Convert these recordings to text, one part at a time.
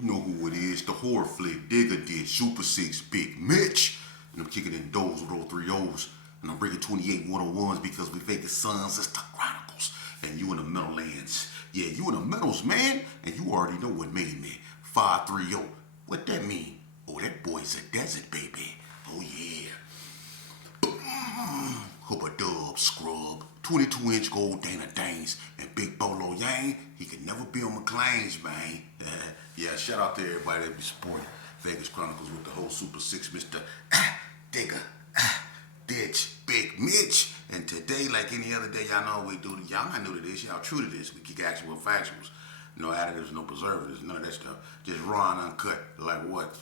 You know who it is, the horror flick, Digger did, Super 6, Big Mitch. And I'm kicking in those with all three O's. And I'm bringing 28 101s because we Vegas sons, it's the Chronicles. And you in the Meadowlands. Yeah, you in the Meadows, man. And you already know what made me. 530. What that mean? Oh, that boy's a desert, baby. Oh, yeah. Hooper Dub, Scrub, 22-inch gold Dana Danes, and Big Bolo Yang. He could never be on McLean's, man. Yeah, shout out to everybody that be supporting Vegas Chronicles with the whole Super 6, Mr. Digger, Ditch, Big Mitch. And today, like any other day, y'all know we do. Y'all not new to this. Y'all true to this. We kick actual factuals. No additives, no preservatives, none of that stuff. Just raw and uncut. Like what?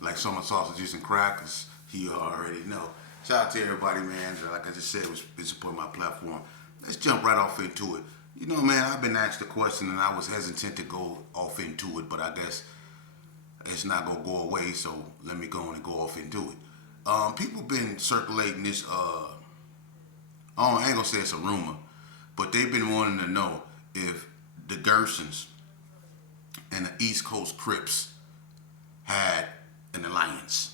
Like summer sausages and crackers. You already know. Shout out to everybody, man. Like I just said, been supporting my platform. Let's jump right off into it. You know, man, I've been asked a question and I was hesitant to go off into it, but I guess it's not gonna go away, so let me go on and go off into it. People been circulating this. I ain't gonna say it's a rumor, but they've been wanting to know if the Gersons and the East Coast Crips had an alliance.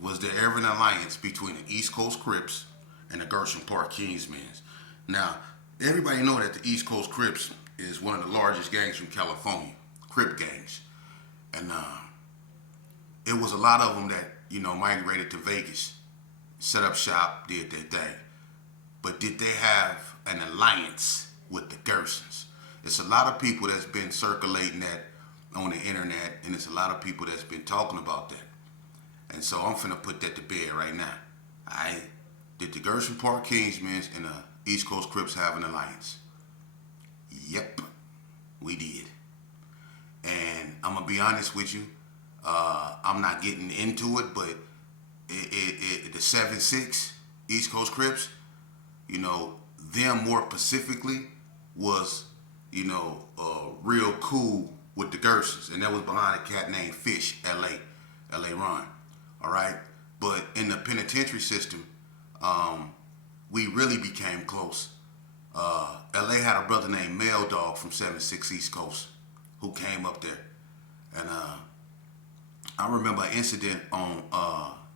Was there ever an alliance between the East Coast Crips and the Gershon Park Kingsmen? Now, everybody know that the East Coast Crips is one of the largest gangs from California, Crip gangs. And it was a lot of them that, migrated to Vegas, set up shop, did their thing. But did they have an alliance with the Gersons? It's a lot of people that's been circulating that on the internet, and it's a lot of people that's been talking about that. And so I'm finna put that to bed right now. Alright? Did the Gershon Park Kingsmen and the East Coast Crips have an alliance? Yep, we did. And I'm gonna be honest with you, I'm not getting into it, but the 7-6 East Coast Crips, them more specifically was, real cool with the Gersons. And that was behind a cat named Fish, L.A. Ron. All right, but in the penitentiary system, we really became close. LA had a brother named Mail Dog from 7-6 East Coast who came up there. And I remember an incident on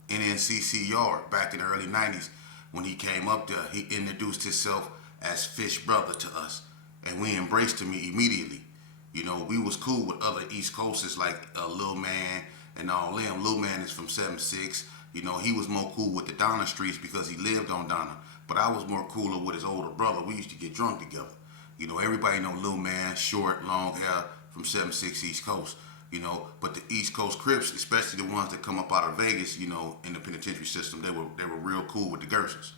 NNCC Yard back in the early 90s when he came up there. He introduced himself as Fish Brother to us, and we embraced him immediately. We was cool with other East Coasters like Lil Man and all them. Lil Man is from 7-6. He was more cool with the Donna streets because he lived on Donna. But I was more cooler with his older brother. We used to get drunk together. Everybody know Lil Man, short, long hair from 7-6 East Coast. But the East Coast Crips, especially the ones that come up out of Vegas, in the penitentiary system, they were real cool with the Gersons.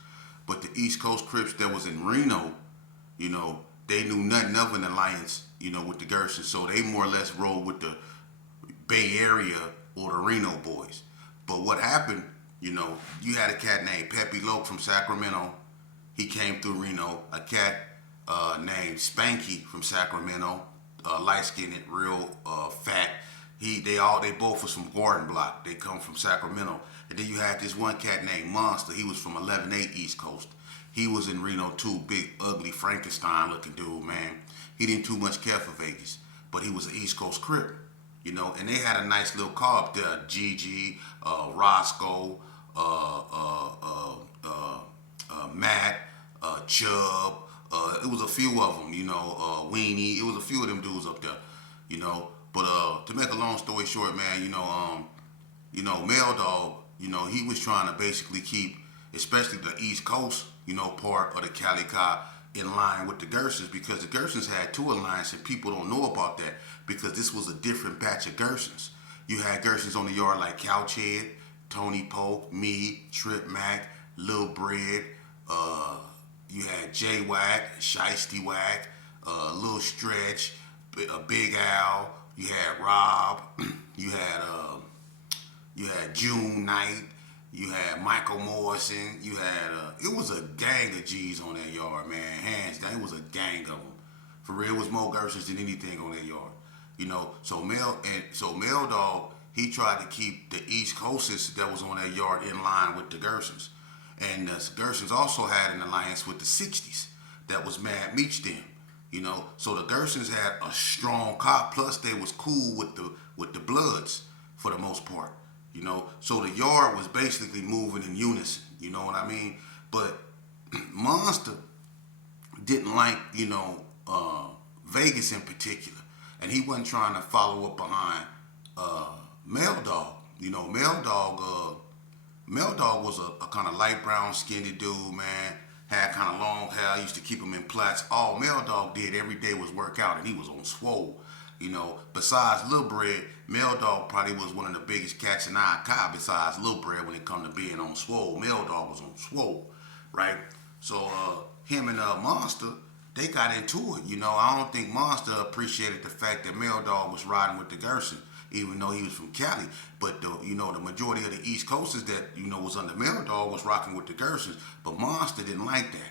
But the East Coast Crips that was in Reno, they knew nothing of an alliance, with the Gersons. So they more or less rolled with the Bay Area or the Reno boys. But what happened, you had a cat named Pepe Loke from Sacramento. He came through Reno. A cat named Spanky from Sacramento, light-skinned, real fat. They both was from Gordon Block. They come from Sacramento. And then you had this one cat named Monster. He was from 11-8 East Coast. He was in Reno too, big, ugly, Frankenstein-looking dude, man. He didn't too much care for Vegas, but he was an East Coast Crip. And they had a nice little car up there. Gigi, Roscoe, Matt, Chubb. It was a few of them, Weenie. It was a few of them dudes up there, But to make a long story short, man, Mail Dog, he was trying to basically keep, especially the East Coast, part of the Cali Car in line with the Gersons, because the Gersons had two alliances and people don't know about that because this was a different batch of Gersons. You had Gersons on the yard like Couchhead, Tony Polk, me, Trip Mac, Lil Bread. You had J Wack, Shiesty Wack, Lil Stretch, Big Al. You had Rob. You had June Knight. You had Michael Morrison. You had it was a gang of G's on that yard, man. Hands down, it was a gang of them. For real, it was more Gersons than anything on that yard. So Mail Dog, he tried to keep the East Coasters that was on that yard in line with the Gersons. And the Gersons also had an alliance with the 60s. That was Mad Meech them. So the Gersons had a strong cop. Plus, they was cool with the Bloods for the most part. So the yard was basically moving in unison. You know what I mean? But Monster didn't like Vegas in particular, and he wasn't trying to follow up behind Mel Dog. Mel Dog was a kind of light brown skinny dude, man. Had kind of long hair. Used to keep him in plaits. All Mel Dog did every day was work out, and he was on swole. Besides Lil Bread, Mel Dog probably was one of the biggest cats in our car besides Lil Bread when it come to being on swole. Mel Dog was on swole, right? So him and Monster, they got into it. I don't think Monster appreciated the fact that Mel Dog was riding with the Gerson, even though he was from Cali. But the majority of the East Coasters that was under Mel Dog was rocking with the Gersons. But Monster didn't like that.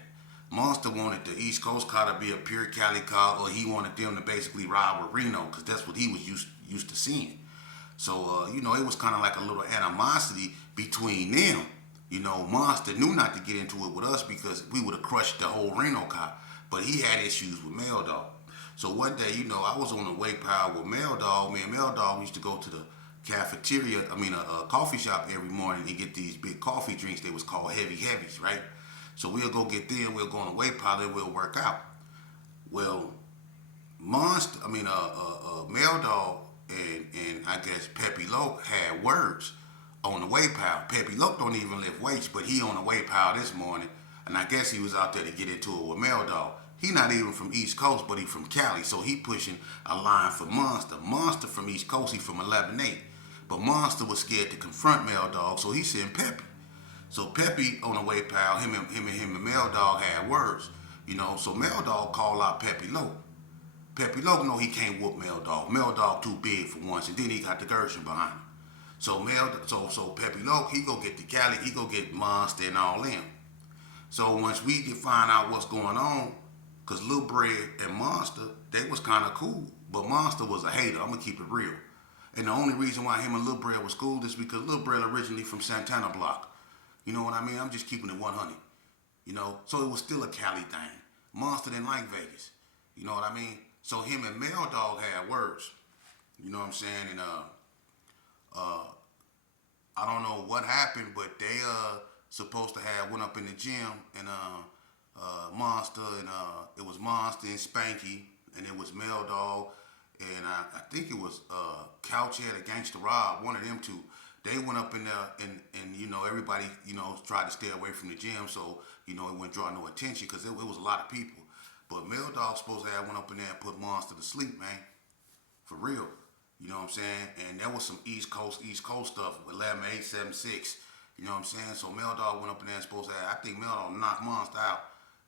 Monster wanted the East Coast car to be a pure Cali car, or he wanted them to basically ride with Reno, because that's what he was used to seeing. So it was kind of like a little animosity between them. Monster knew not to get into it with us because we would have crushed the whole Reno car. But he had issues with Mel Dog. So one day, I was on the wake pile with Mel Dog. Me and Mel Dog used to go to the cafeteria, a coffee shop every morning and get these big coffee drinks. They was called Heavy Heavies, right? So we'll go get them, we'll go on the wake pile, and we'll work out. Well, Mel Dog and I guess Peppy Loke had words on the weight pile. Peppy Loke don't even lift weights, but he on the weight pile this morning, and I guess he was out there to get into it with Mel Dog. He not even from East Coast, but he from Cali, so he pushing a line for Monster. Monster from East Coast, he from 11-8. But Monster was scared to confront Mel Dog, so he sent Peppy. So Peppy on the way pal, him and Mel Dog had words. So Mel Dog called out Peppy Loke. Peppy Loke know he can't whoop Mel Dog. Mel Dog too big for once, and then he got the Gerson behind him. So Peppy Loke, he go get the Cali, he go get Monster and all them. So once we can find out what's going on, because Lil Bread and Monster, they was kind of cool. But Monster was a hater. I'm going to keep it real. And the only reason why him and Lil Bread was cool is because Lil Bread originally from Santana Block. You know what I mean? I'm just keeping it 100. So it was still a Cali thing. Monster didn't like Vegas. You know what I mean? So him and Mel Dog had words. You know what I'm saying? And I don't know what happened, but they supposed to have went up in the gym and Monster and it was Monster and Spanky and it was Mel Dog and I think it was Couchhead or Gangsta Rob, one of them two. They went up in there and everybody tried to stay away from the gym so it wouldn't draw no attention because it was a lot of people. But Mel Dog supposed to have went up in there and put Monster to sleep, man, for real. You know what I'm saying? And there was some East Coast stuff with 11-8-7-6. You know what I'm saying? So Mel Dog went up in there and supposed to have, I think Mel Dog knocked Monster out.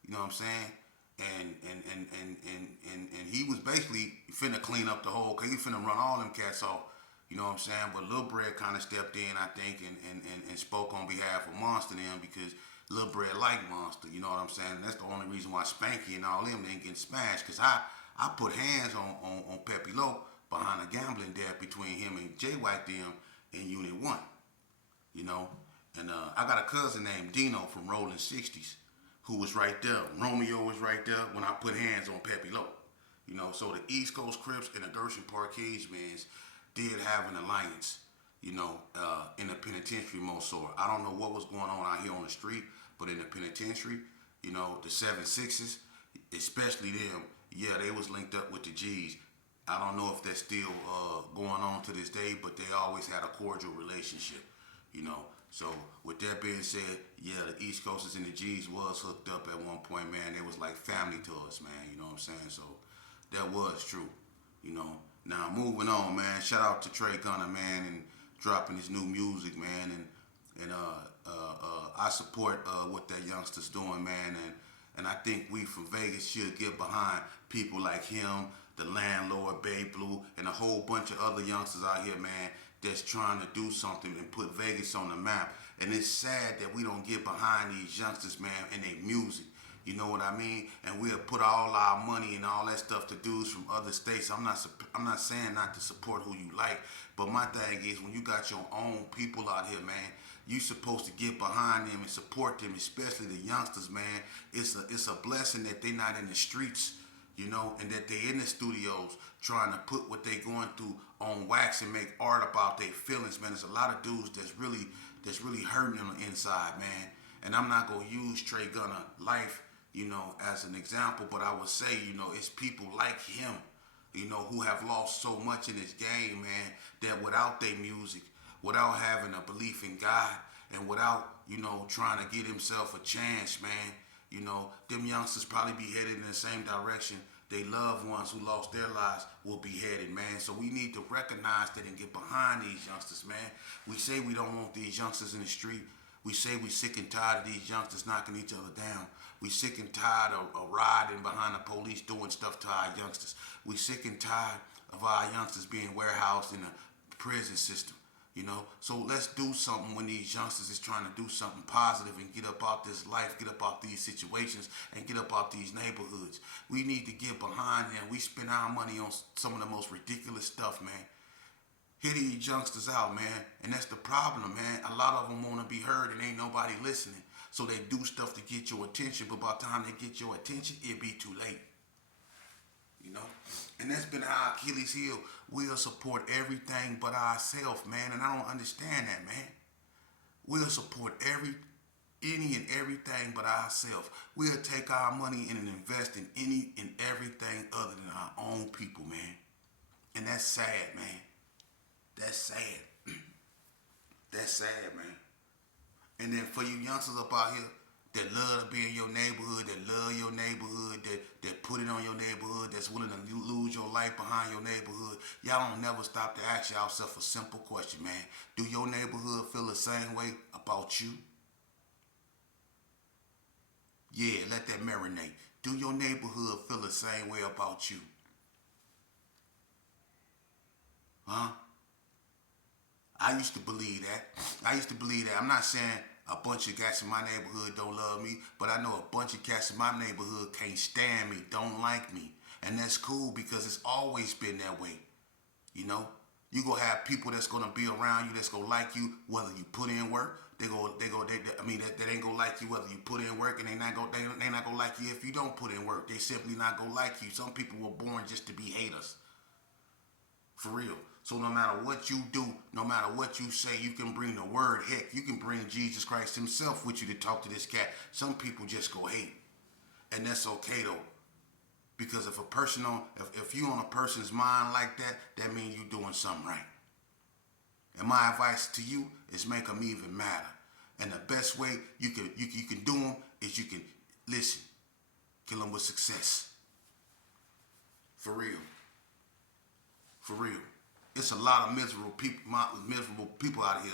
You know what I'm saying? And he was basically finna clean up the whole, cause he finna run all them cats off. You know what I'm saying? But Lil Bread kind of stepped in, I think, and spoke on behalf of Monster then because Lil Bread liked Monster. You know what I'm saying? And that's the only reason why Spanky and all them ain't getting smashed. Cause I put hands on Peppy Loke behind a gambling debt between him and J White them in Unit 1. And I got a cousin named Dino from Rolling 60s who was right there. Romeo was right there when I put hands on Peppy Loke. So the East Coast Crips and the Gerson Parkage Mans did have an alliance, in the penitentiary most so. I don't know what was going on out here on the street, but in the penitentiary, the 7-6s, especially them, yeah, they was linked up with the G's. I don't know if that's still going on to this day, but they always had a cordial relationship, So with that being said, yeah, the East Coasters and the G's was hooked up at one point, man. They was like family to us, man. You know what I'm saying? So that was true, Now moving on, man. Shout out to Trey Gunner, man, and dropping his new music, man. And I support what that youngster's doing, man. And I think we from Vegas should get behind people like him, the Landlord, Bay Blue, and a whole bunch of other youngsters out here, man, that's trying to do something and put Vegas on the map. And it's sad that we don't get behind these youngsters, man, and their music. You know what I mean? And we'll put all our money and all that stuff to dudes from other states. I'm not saying not to support who you like, but my thing is when you got your own people out here, man, you supposed to get behind them and support them, especially the youngsters, man. It's a blessing that they not in the streets you know, and that they in the studios trying to put what they going through on wax and make art about their feelings, man. There's a lot of dudes that's really hurting on the inside, man. And I'm not gonna use Trey Gunner life, you know, as an example, but I would say, you know, it's people like him, you know, who have lost so much in this game, man, that without their music, without having a belief in God, and without, you know, trying to get himself a chance, man, you know, them youngsters probably be headed in the same direction they loved ones who lost their lives will be headed, man. So we need to recognize that and get behind these youngsters, man. We say we don't want these youngsters in the street. We say we sick and tired of these youngsters knocking each other down. We sick and tired of riding behind the police doing stuff to our youngsters. We sick and tired of our youngsters being warehoused in the prison system. You know, so let's do something when these youngsters is trying to do something positive and get up out this life, get up out these situations, and get up out these neighborhoods. We need to get behind them. We spend our money on some of the most ridiculous stuff, man. Hear these youngsters out, man. And that's the problem, man. A lot of them want to be heard and ain't nobody listening. So they do stuff to get your attention, but by the time they get your attention, it be too late. You know, and that's been our Achilles heel. We'll support everything but ourselves, man, and I don't understand that, man. We'll support any and everything but ourselves. We'll take our money and invest in any and everything other than our own people, man. And that's sad, man. That's sad. That's sad, man. And then for you youngsters up out here that love to be in your neighborhood, that love your neighborhood, that put it on your neighborhood, that's willing to lose your life behind your neighborhood, y'all don't never stop to ask yourself a simple question, man. Do your neighborhood feel the same way about you? Yeah, let that marinate. Do your neighborhood feel the same way about you? Huh? I used to believe that. I'm not saying a bunch of cats in my neighborhood don't love me, but I know a bunch of cats in my neighborhood can't stand me, don't like me. And that's cool because it's always been that way. You know? You gonna have people that's gonna be around you that's gonna like you whether you put in work. They ain't gonna like you whether you put in work, and they not gonna like you if you don't put in work. They simply not gonna like you. Some people were born just to be haters. For real. So no matter what you do, no matter what you say, you can bring the word. Heck, you can bring Jesus Christ himself with you to talk to this cat. Some people just go hate. And that's okay though. Because if you on a person's mind like that, that means you doing something right. And my advice to you is make them even madder. And the best way you can do them is you can listen. Kill them with success. For real. For real. It's a lot of miserable people out here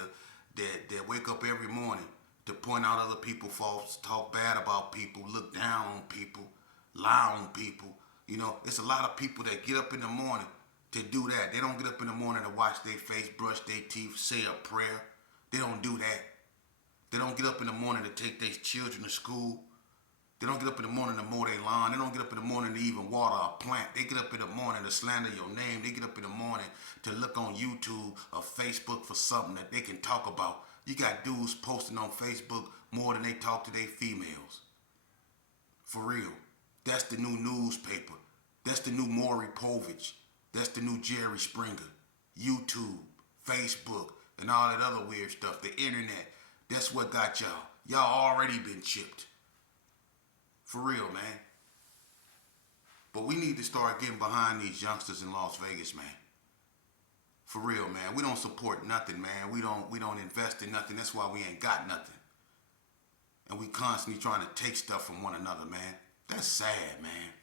that wake up every morning to point out other people's faults, talk bad about people, look down on people, lie on people. You know, it's a lot of people that get up in the morning to do that. They don't get up in the morning to wash their face, brush their teeth, say a prayer. They don't do that. They don't get up in the morning to take their children to school. They don't get up in the morning to mow their lawn. They don't get up in the morning to even water a plant. They get up in the morning to slander your name. They get up in the morning to look on YouTube or Facebook for something that they can talk about. You got dudes posting on Facebook more than they talk to their females. For real. That's the new newspaper. That's the new Maury Povich. That's the new Jerry Springer. YouTube, Facebook, and all that other weird stuff. The internet. That's what got y'all. Y'all already been chipped. For real, man. But we need to start getting behind these youngsters in Las Vegas, man. For real, man. We don't support nothing, man. We don't invest in nothing. That's why we ain't got nothing. And we constantly trying to take stuff from one another, man. That's sad, man.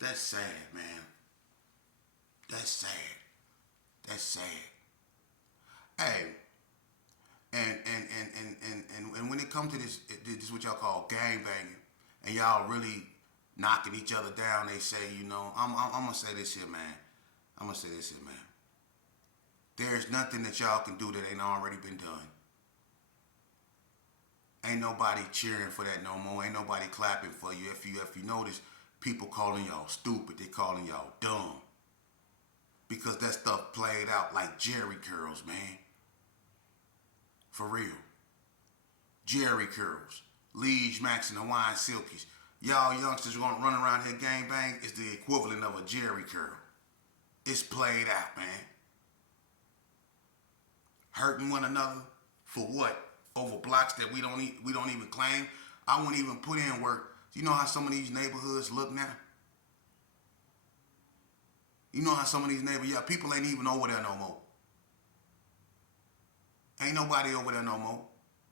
That's sad, man. That's sad. That's sad. Hey, and when it comes to this what y'all call gang banging, and y'all really knocking each other down, they say, you know, I'm gonna say this here, man. There's nothing that y'all can do that ain't already been done. Ain't nobody cheering for that no more. Ain't nobody clapping for you. If you notice, people calling y'all stupid. They calling y'all dumb. Because that stuff played out like Jerry curls, man. For real. Jerry curls. Liege Max and the Hawaiian Silkies. Y'all youngsters gonna run around here gangbang is the equivalent of a Jerry curl. It's played out, man. Hurting one another for what? Over blocks that we don't even claim. I won't even put in work. You know how some of these neighborhoods look now? You know how some of these neighborhoods, yeah, people ain't even over there no more. Ain't nobody over there no more.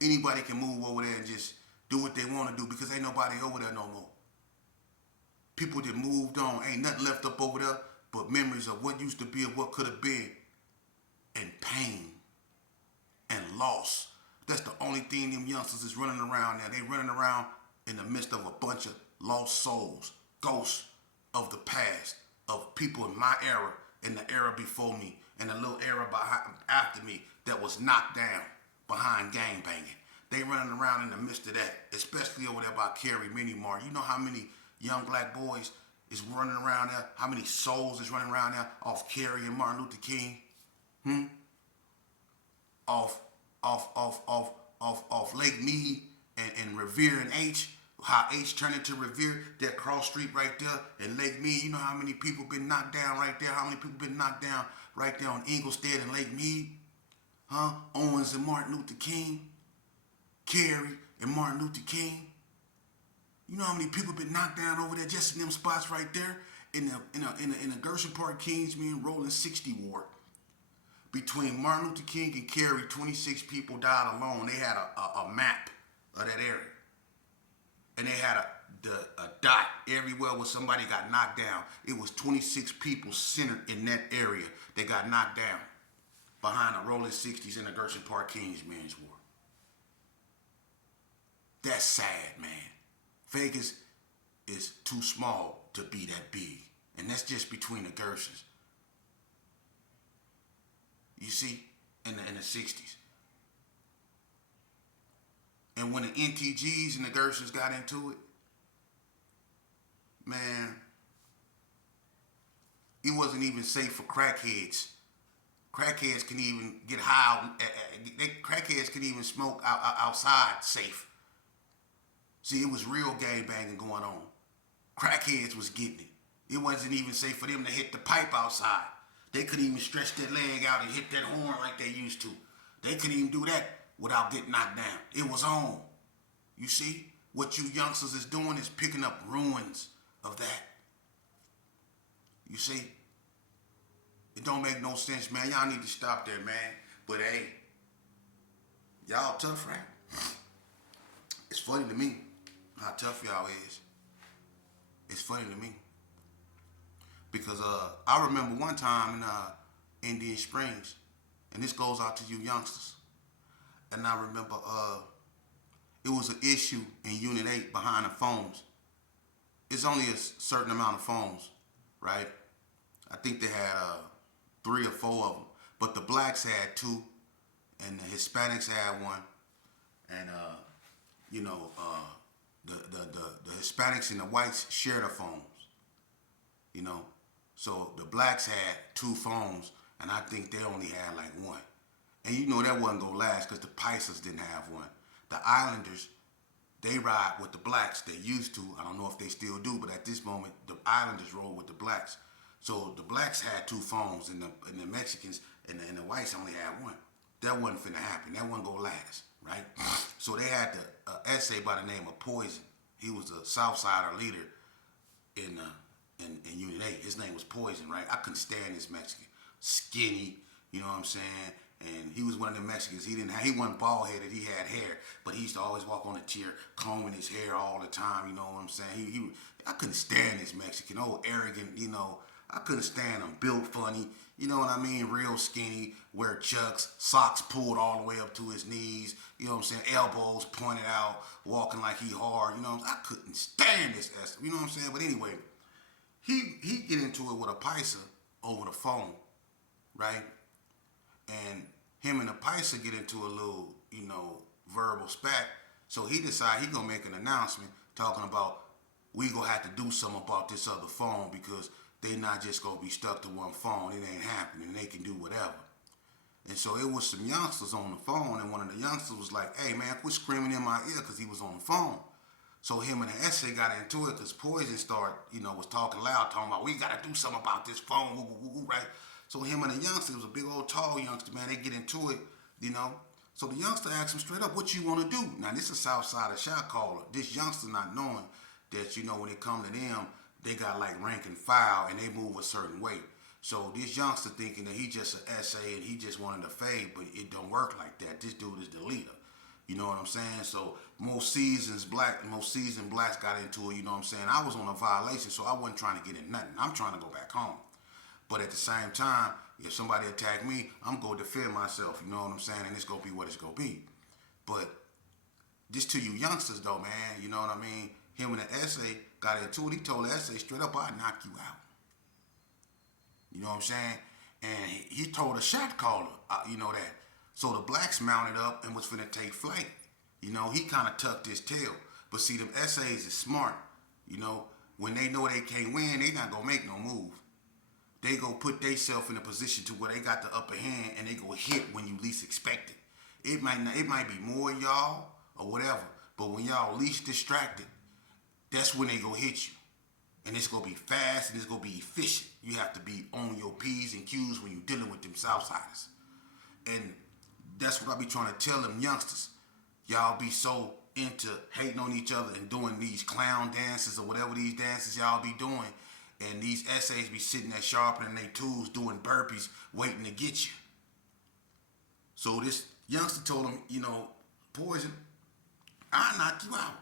Anybody can move over there and just do what they want to do because ain't nobody over there no more. People that moved on, ain't nothing left up over there but memories of what used to be, of what could have been, and pain and loss. That's the only thing them youngsters is running around now. They running around in the midst of a bunch of lost souls, ghosts of the past, of people in my era and the era before me and the little era after me that was knocked down behind gangbanging. They running around in the midst of that, especially over there by Cary Mini Mart. You know how many young black boys is running around there? How many souls is running around there off Cary and Martin Luther King? Off Lake Mead and Revere and H. How H turned into Revere, that cross street right there, and Lake Mead. You know how many people been knocked down right there? How many people been knocked down right there on Inglestead and Lake Mead? Owens and Martin Luther King, Cary and Martin Luther King. You know how many people been knocked down over there just in them spots right there in the Gershon Park Kingsman and Rolling 60 ward. Between Martin Luther King and Cary, 26 people died alone. They had a map of that area. And they had a dot everywhere where somebody got knocked down. It was 26 people centered in that area that got knocked down behind the Rolling 60s in the Gershon Park Kingsman's War. That's sad, man. Vegas is too small to be that big. And that's just between the Gershons. You see, in the 60s. And when the NTGs and the Gershons got into it, man, it wasn't even safe for crackheads. Crackheads can even get high. Crackheads can even smoke outside safe. See, it was real gangbanging going on. Crackheads was getting it. It wasn't even safe for them to hit the pipe outside. They couldn't even stretch their leg out and hit that horn like they used to. They couldn't even do that without getting knocked down. It was on. You see? What you youngsters is doing is picking up ruins of that. You see? It don't make no sense, man. Y'all need to stop there, man. But hey, y'all tough, right? It's funny to me how tough y'all is. It's funny to me. Because I remember one time in Indian Springs, and this goes out to you youngsters. And I remember it was an issue in Unit 8 behind the phones. It's only a certain amount of phones, right? I think they had 3 or 4 of them. But the blacks had 2, and the Hispanics had 1. And, the Hispanics and the whites shared the phones, you know. So the blacks had 2 phones, and I think they only had like 1. And you know that wasn't going to last because the Pisces didn't have 1. The Islanders, they ride with the blacks. They used to. I don't know if they still do, but at this moment, the Islanders roll with the blacks. So the blacks had 2 phones, and the Mexicans and the whites only had 1. That wasn't finna happen. That wasn't going to last, right? So they had the essay by the name of Poison. He was a Southsider leader in Unit 8. His name was Poison, right? I couldn't stand this Mexican. Skinny, you know what I'm saying? And he was one of the Mexicans. He wasn't bald headed. He had hair, but he used to always walk on a chair, combing his hair all the time. You know what I'm saying? I couldn't stand this Mexican, old arrogant. You know, I couldn't stand him. Built funny, you know what I mean? Real skinny, wear chucks, socks pulled all the way up to his knees. You know what I'm saying? Elbows pointed out, walking like he hard. You know what I'm saying? I couldn't stand this. You know what I'm saying? But anyway, he get into it with a paisa over the phone, right? And him and the paisa get into a little, verbal spat. So he decide he gonna make an announcement talking about we gonna have to do something about this other phone because they not just gonna be stuck to one phone. It ain't happening. They can do whatever. And so it was some youngsters on the phone, and one of the youngsters was like, "Hey man, quit screaming in my ear," because he was on the phone. So him and the essay got into it because Poison was talking loud, talking about we gotta do something about this phone, woo, woo, woo, right? So him and the youngster, it was a big old tall youngster, man. They get into it, you know. So the youngster asked him straight up, "What you want to do?" Now this is Southsiders shot caller. This youngster not knowing that when it come to them, they got like rank and file and they move a certain way. So this youngster thinking that he just an essay and he just wanted to fade, but it don't work like that. This dude is the leader. You know what I'm saying? So most seasoned blacks got into it, you know what I'm saying? I was on a violation, so I wasn't trying to get in nothing. I'm trying to go back home. But at the same time, if somebody attack me, I'm going to defend myself, you know what I'm saying? And it's going to be what it's going to be. But this to you youngsters, though, man, you know what I mean? Him and the essay got into it. He told the essay straight up, "I'll knock you out." You know what I'm saying? And he told a shot caller, that. So the blacks mounted up and was finna take flight. You know, he kind of tucked his tail. But see, them essays is smart. You know, when they know they can't win, they not going to make no move. They go put themselves in a position to where they got the upper hand and they go hit when you least expect it. It might be more y'all or whatever, but when y'all least distracted, that's when they go hit you. And it's going to be fast and it's going to be efficient. You have to be on your P's and Q's when you're dealing with them Southsiders. And that's what I be trying to tell them youngsters. Y'all be so into hating on each other and doing these clown dances or whatever these dances y'all be doing. And these essays be sitting there sharpening their tools, doing burpees, waiting to get you. So this youngster told him, Poison, I'll knock you out.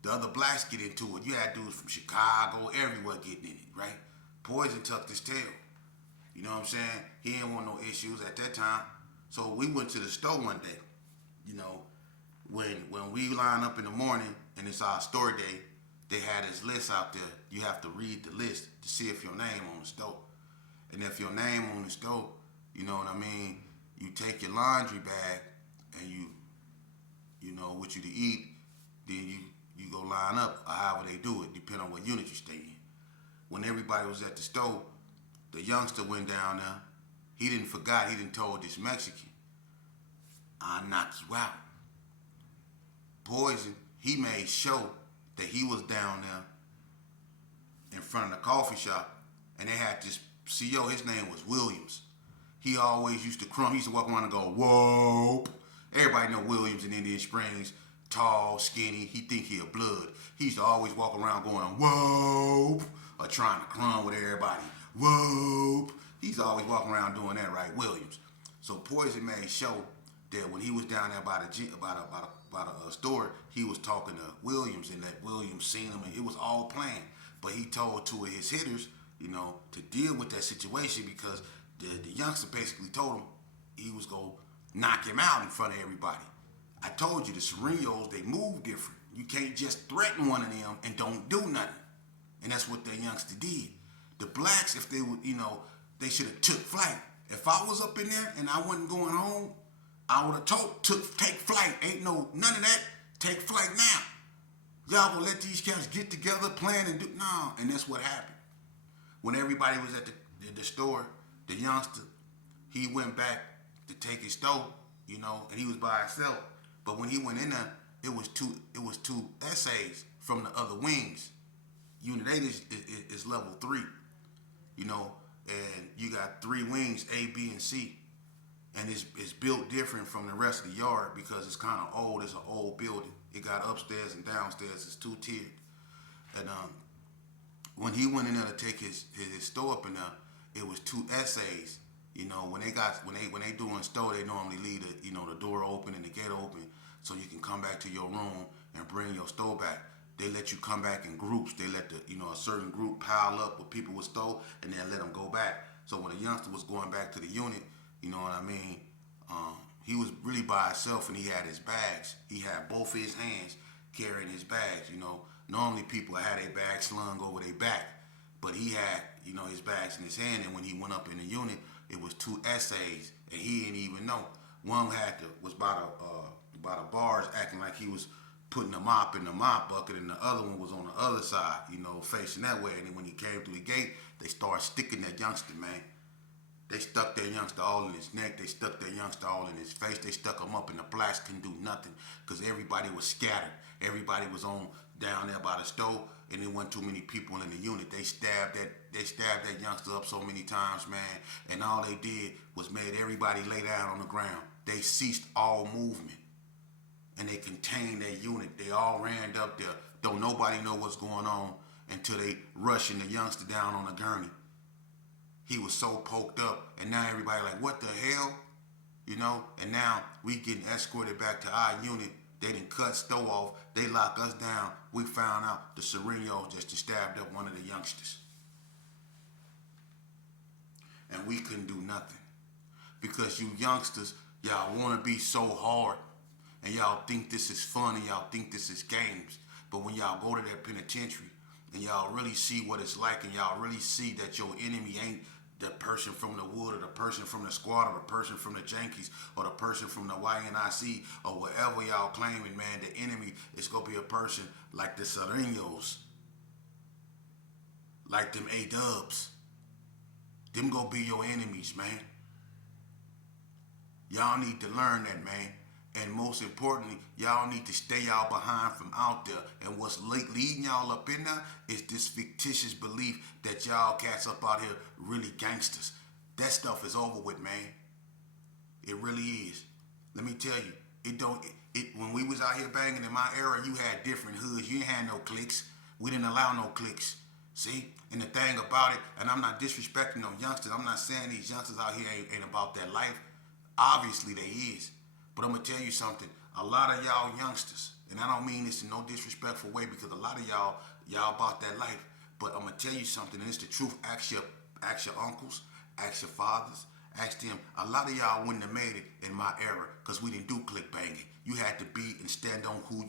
The other blacks get into it. You had dudes from Chicago, everywhere getting in it, right? Poison tucked his tail. You know what I'm saying? He didn't want no issues at that time. So we went to the store one day. When we line up in the morning and it's our store day, they had this list out there. You have to read the list to see if your name on the store. And if your name on the store, you know what I mean, you take your laundry bag and you what you to eat, then you go line up or however they do it, depending on what unit you stay in. When everybody was at the store, the youngster went down there. He didn't forgot, he didn't told this Mexican, "I'll knock you out." Poison, he made sure that he was down there in front of the coffee shop and they had this CEO, his name was Williams. He always used to crumb, he used to walk around and go, "Whoa." Everybody know Williams in Indian Springs, tall, skinny, he think he a blood. He used to always walk around going, "Whoa," or trying to crumb with everybody. "Whoa." He's always walking around doing that, right? Williams. So Poison made sure that when he was down there by the store, he was talking to Williams and that Williams seen him and it was all planned. But he told two of his hitters, to deal with that situation because the youngster basically told him he was going to knock him out in front of everybody. I told you, the Serenos, they move different. You can't just threaten one of them and don't do nothing. And that's what that youngster did. The blacks, if they would, they should have took flight. If I was up in there and I wasn't going home, I would have take flight. Ain't none of that. Take flight now. Y'all gonna let these cats get together, plan and do, no. And that's what happened. When everybody was at the store, the youngster, he went back to take his stove, and he was by himself. But when he went in there, it was two essays from the other wings. Unit 8 is level 3, and you got 3 wings, A, B, and C. And it's built different from the rest of the yard because it's kind of old. It's an old building. It got upstairs and downstairs. It's 2-tiered. And when he went in there to take his store up in there, it was 2 essays. When they doing store, they normally leave the door open and the gate open so you can come back to your room and bring your store back. They let you come back in groups. They let a certain group pile up with people with store and then let them go back. So when the youngster was going back to the unit, you know what I mean? He was really by himself and he had his bags. He had both his hands carrying his bags, Normally people had their bags slung over their back, but he had, his bags in his hand. And when he went up in the unit, it was 2 essays and he didn't even know. One was by the bars acting like he was putting a mop in the mop bucket and the other one was on the other side, facing that way. And then when he came through the gate, they started sticking that youngster, man. They stuck that youngster all in his neck. They stuck that youngster all in his face. They stuck him up, and the blacks couldn't do nothing because everybody was scattered. Everybody was on down there by the stove, and there wasn't too many people in the unit. They stabbed that youngster up so many times, man. And all they did was made everybody lay down on the ground. They ceased all movement, and they contained that unit. They all ran up there. Don't nobody know what's going on until they rushing the youngster down on a gurney. He was so poked up, and now everybody like, what the hell? You know, and now we getting escorted back to our unit. They done cut Stowe off. They lock us down. We found out the Serenos just stabbed up one of the youngsters. And we couldn't do nothing. Because you youngsters, y'all want to be so hard. And y'all think this is fun and y'all think this is games. But when y'all go to that penitentiary and y'all really see what it's like and y'all really see that your enemy ain't the person from the wood or the person from the squad or the person from the Yankees or the person from the YNIC or whatever y'all claiming, man, the enemy is going to be a person like the Serenos, like them A-dubs. Them going to be your enemies, man. Y'all need to learn that, man. And most importantly, y'all need to stay y'all behind from out there. And what's leading y'all up in there is this fictitious belief that y'all cats up out here really gangsters. That stuff is over with, man. It really is. Let me tell you, when we was out here banging in my era, you had different hoods. You ain't had no cliques. We didn't allow no cliques. See? And the thing about it, and I'm not disrespecting no youngsters. I'm not saying these youngsters out here ain't about that life. Obviously they is. But I'm going to tell you something. A lot of y'all youngsters, and I don't mean this in no disrespectful way because a lot of y'all about that life. But I'm going to tell you something, and it's the truth. Ask your uncles, ask your fathers, ask them. A lot of y'all wouldn't have made it in my era because we didn't do click banging. You had to be and stand on who